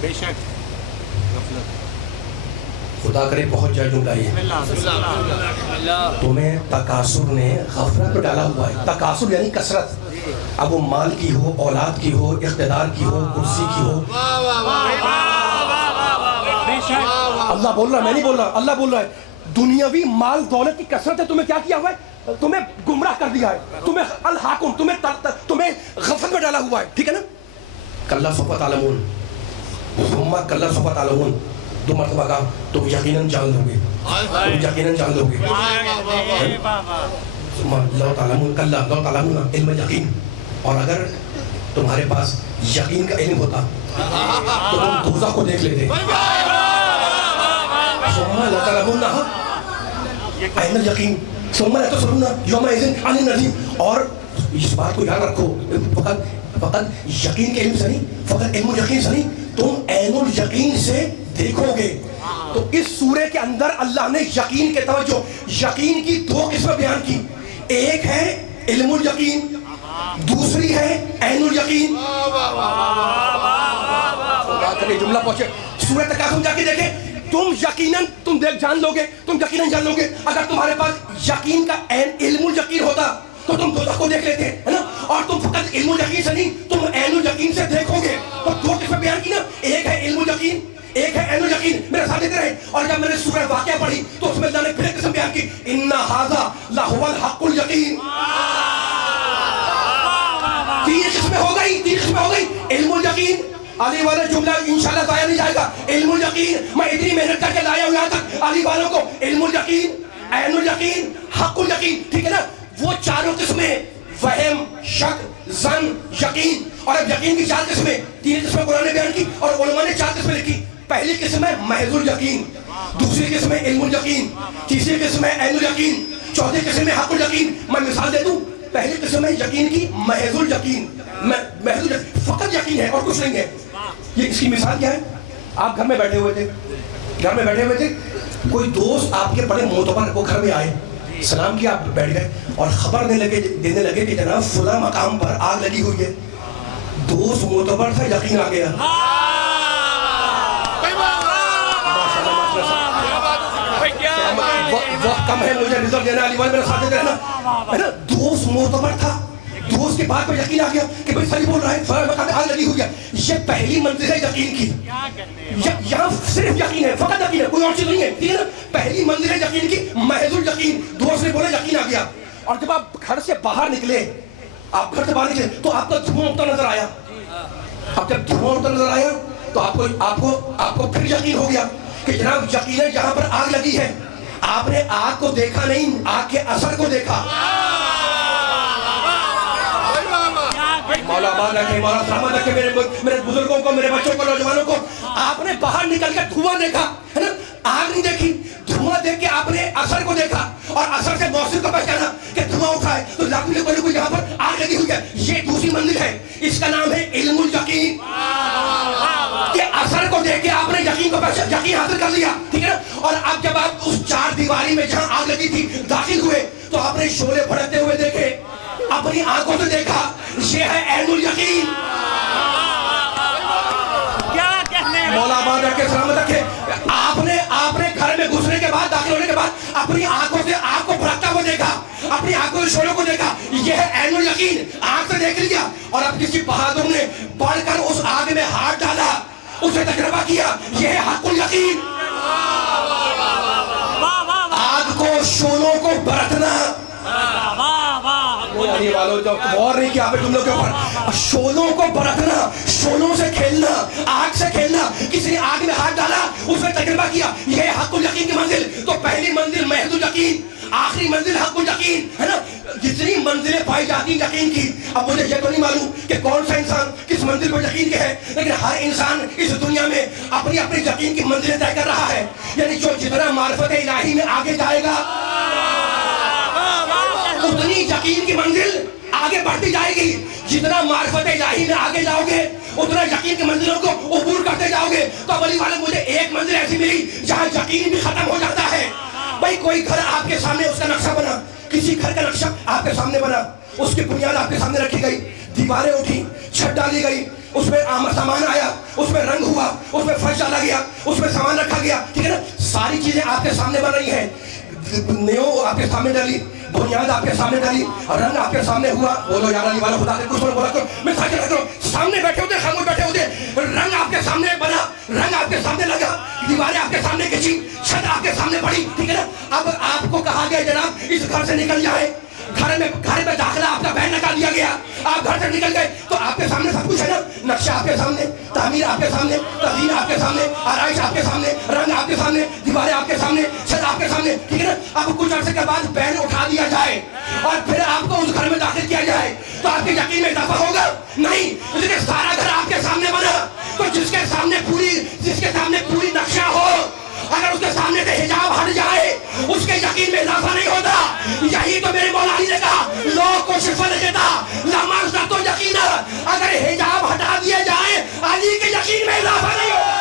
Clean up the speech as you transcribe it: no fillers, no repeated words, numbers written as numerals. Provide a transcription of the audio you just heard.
بے شک خدا کرے پہنچ جائے جملہ یہ. تمہیں تکاثر نے غفلت میں ڈالا ہوا ہے. تکاثر یعنی کثرت. اب وہ مال کی ہو، اولاد کی ہو، اقتدار کی ہو، کرسی کی ہو. اللہ بول رہا ہے، میں نہیں بول رہا، اللہ بول رہا ہے. دنیاوی مال دولت کی کثرت ہے تمہیں کیا کیا ہوا ہے؟ تمہیں گمراہ کر دیا ہے. تمہیں الحاکم، تمہیں غفلت میں ڈالا ہوا ہے. ٹھیک ہے نا؟ کلا سوف تعلمون، ثم کلا سوف تعلمون. 2 مرتبہ کہا تم یقیناً جان لو گے، تم یقیناً جان لو گے. لو تعلمون کلا لو تعلمون علم یقین. اور اگر تمہارے پاس یقین کا علم ہوتا تو تم دوزخ کو دیکھ لیتے. ثم لا تعلمون عین الیقین ثم لا تسألون یومئذ عن النعیم. اور اس بات کو یاد رکھو، فقط یقین کے علم سے نہیں، فقط علم و یقین سے نہیں، تم عین الیقین سے دیکھو گے. تو اس سورے کے اندر اللہ نے یقین کے توجہ، یقین کی 2 قسمیں بیان کی. ایک ہے علم الیقین، دوسری ہے عین الیقین. جملہ پہنچے سورہ تکاثر جا کے دیکھیں. تم یقیناً تم جان لو گے، تم یقیناً جان لو گے. اگر تمہارے پاس یقین کا علم الیقین ہوتا تو تم دوزخ کو دیکھ لیتے، ہے نا؟ اور تم فقط علم الیقین سے نہیں، تم عین الیقین سے دیکھو گے. تو 2 قسمیں بیان کی نا، ایک ہے علم الیقین، ایک ہے عین الیقین. میرے ساتھ دیتے رہے. اور جب میں نے سورہ واقعہ پڑھی تو اس میں اللہ نے پھر ایک قسم بیان کی، ان ھذا لہو الحق الیقین. 3 قسمیں ہو گئی، 3 قسمیں ہو گئی. علم الیقین، علی والا جملہ انشاءاللہ ضائع نہیں جائے گا. علم الیقین، میں اتنی محنت کر کے لایا ہوں یہاں تک علی والوں کو. علم الیقین، عین الیقین، حق الیقین. ٹھیک ہے نا؟ وہ چاروں قسمیں، وہم، شک، ظن، یقین. اور اب یقین کی 4 قسمیں، 3 قسمیں قرآن نے بیان کی اور علماء نے 4 قسمیں لکھی. پہلی قسم ہے محض الیقین، دوسری قسم ہے علم الیقین، تیسری قسم ہے عین الیقین، چوتھی قسم ہے حق الیقین. میں مثال دے دوں. پہلی قسم ہے یقین کی محض الیقین، محض الیقین، فقط یقین ہے اور کچھ نہیں ہے. یہ اس کی مثال کیا ہے؟ آپ گھر میں بیٹھے ہوئے تھے، کوئی دوست آپ کے بڑے معتبر وہ گھر میں آئے، سلام کیا، آپ بیٹھ گئے اور خبر دینے لگے کہ جناب فلاں مقام پر آگ لگی ہوئی ہے. دوست معتبر تھا، یقین آ گیا. وقت کم ہے، مجھے رزلٹ دینا، علی والے میرے ساتھ دیتے رہنا، ہے نا؟ دوست معتبر تھا، دوست کے بعد پر یقین آ گیا کہ بھئی صحیح بول رہا ہے، فلاں مقام پہ آگ لگی ہوئی ہے. یہ پہلی منزل ہے یقین کی. یہاں صرف یقین ہے، فقط یقین ہے، کوئی اور چیز نہیں ہے. ٹھیک ہے نا؟ پہلی منزل ہے یقین کی محض الیقین. دوست نے بولا یقین آ گیا. اور جب آپ گھر سے باہر نکلے تو آپ کا دھواں اٹھتا نظر آیا. اب جب دھواں اٹھتا نظر آیا تو آپ کو پھر یقین ہو گیا کہ جناب یقیناً یہاں پر آگ لگی ہے. آپ نے آگ کو دیکھا نہیں، آگ کے اثر کو دیکھا. مولا آباد رکھے، مولا سلامت رکھے میرے بزرگوں کو، میرے بچوں کو، نوجوانوں کو. آپ نے باہر نکل کے دھواں دیکھا، ہے نا؟ آگ نہیں دیکھی، دھواں دیکھ کے آپ نے اثر کو دیکھا اور اثر سے موسم کو پہچانا کہ دھواں اٹھا ہے تو لاکھوں کوئی یہاں پر آگ لگی ہوئی ہے. یہ دوسری منزل ہے، اس کا نام ہے علم الیقین. کہ اثر کو دیکھ کے آپ نے یقین حاصل کر لیا. ٹھیک ہے نا؟ اور اب جب آپ اس 4 دیواری میں جہاں آگ لگی تھی داخل ہوئے تو آپ نے شعلے بھڑکتے ہوئے دیکھے، اپنی آنکھوں سے دیکھا. یہ ہے عین الیقین. مولا آباد رکھے، سلامت رکھے. آپ نے گھر میں گھسنے کے بعد، داخل ہونے کے بعد اپنی آنکھوں سے آگ کو بھڑکتا ہوا دیکھا، اپنی آنکھوں سے شعلوں کو دیکھا. یہ ہے عین الیقین. آنکھ سے دیکھ لیا اور اب کسی بہادر نے بڑھ کر اس آگ میں ہاتھ ڈالا، اسے تجربہ کیا. یہ ہے حق الیقین. آگ کو، شعلوں کو برتنا. غور نہیں کیا آپ جملوں کے اوپر. شعلوں کو برتنا، شعلوں سے کھیلنا، آگ سے کھیلنا. کسی نے آگ میں ہاتھ ڈالا، اس نے تجربہ کیا. یہ ہے حق الیقین کی منزل. تو پہلی منزل محض الیقین، آخری منزل حق الیقین، ہے نا؟ جتنی منزلیں پائی جاتی ہیں یقین کی. اب مجھے یہ تو نہیں معلوم کہ کون سا انسان کس منزل پر یقین کے ہے، لیکن ہر انسان اس دنیا میں اپنی اپنی یقین کی منزلیں طے کر رہا ہے. یعنی جو جتنا معرفت الہی میں آگے جائے گا اتنی یقین کی منزل آگے بڑھتی جائے گی. جتنا معرفت الہی میں آگے جاؤ گے اتنا یقین کی منزلوں کو عبور کرتے جاؤ گے. تو ولی والے مجھے ایک منزل ایسی ملی جہاں یقین بھی ختم ہو جاتا ہے. بھائی کوئی گھر آپ کے سامنے اس کا نقشہ بنا، کسی گھر کا نقشہ آپ کے سامنے بنا، اس کی بنیاد آپ کے سامنے رکھی گئی, دیواریں اٹھی, چھت ڈالی گئی, اس میں سامان آیا, اس میں رنگ ہوا, اس میں فرش ڈالا گیا, اس میں سامان رکھا گیا, ٹھیک ہے نا. ساری چیزیں آپ کے سامنے بن رہی ہیں, نیو آپ کے سامنے ڈالی, بنیاد آپ کے سامنے ڈالی, رنگ آپ کے سامنے ہوا. بولو یار علی والا خدا کے کچھ بولا کرو, میں ساتھ رکھ رہا ہوں. سامنے بیٹھے ہوتے, خاموش بیٹھے ہوتے, رنگ آپ کے سامنے بنا, رنگ آپ کے سامنے لگا, دیواریں آپ کے سامنے کھینچی, چھت آپ کے سامنے پڑی, ٹھیک ہے نا. اب آپ کو کہا گیا جناب اس گھر سے نکل جائے, گھر میں داخلہ آپ کا بین نکال دیا گیا, آپ گھر سے نکل گئے تو آپ کے سامنے سب کچھ ہے نا. نقشہ آپ کے سامنے, تعمیر آپ کے سامنے, تزئین آپ کے سامنے, آرائش آپ کے سامنے, رنگ آپ کے سامنے, دیواریں آپ کے سامنے, چھت آپ کے سامنے, ٹھیک ہے نا. اب کچھ عرصے کے بعد بین اٹھا دیا جائے اور پھر آپ کو اس گھر میں داخل کیا جائے تو آپ کے یقین میں اضافہ ہوگا نہیں. لیکن سارا گھر آپ کے سامنے بنا تو جس کے سامنے پوری نقشہ ہو, اگر اس کے سامنے سے حجاب ہٹ جائے اس کے یقین میں اضافہ نہیں ہوتا. یہی تو میرے مولا علی نے کہا, لوگ کو شفا نہیں دیتا لمحہ تو یقین, اگر حجاب ہٹا دیے جائے علی کے یقین میں اضافہ نہیں ہوتا.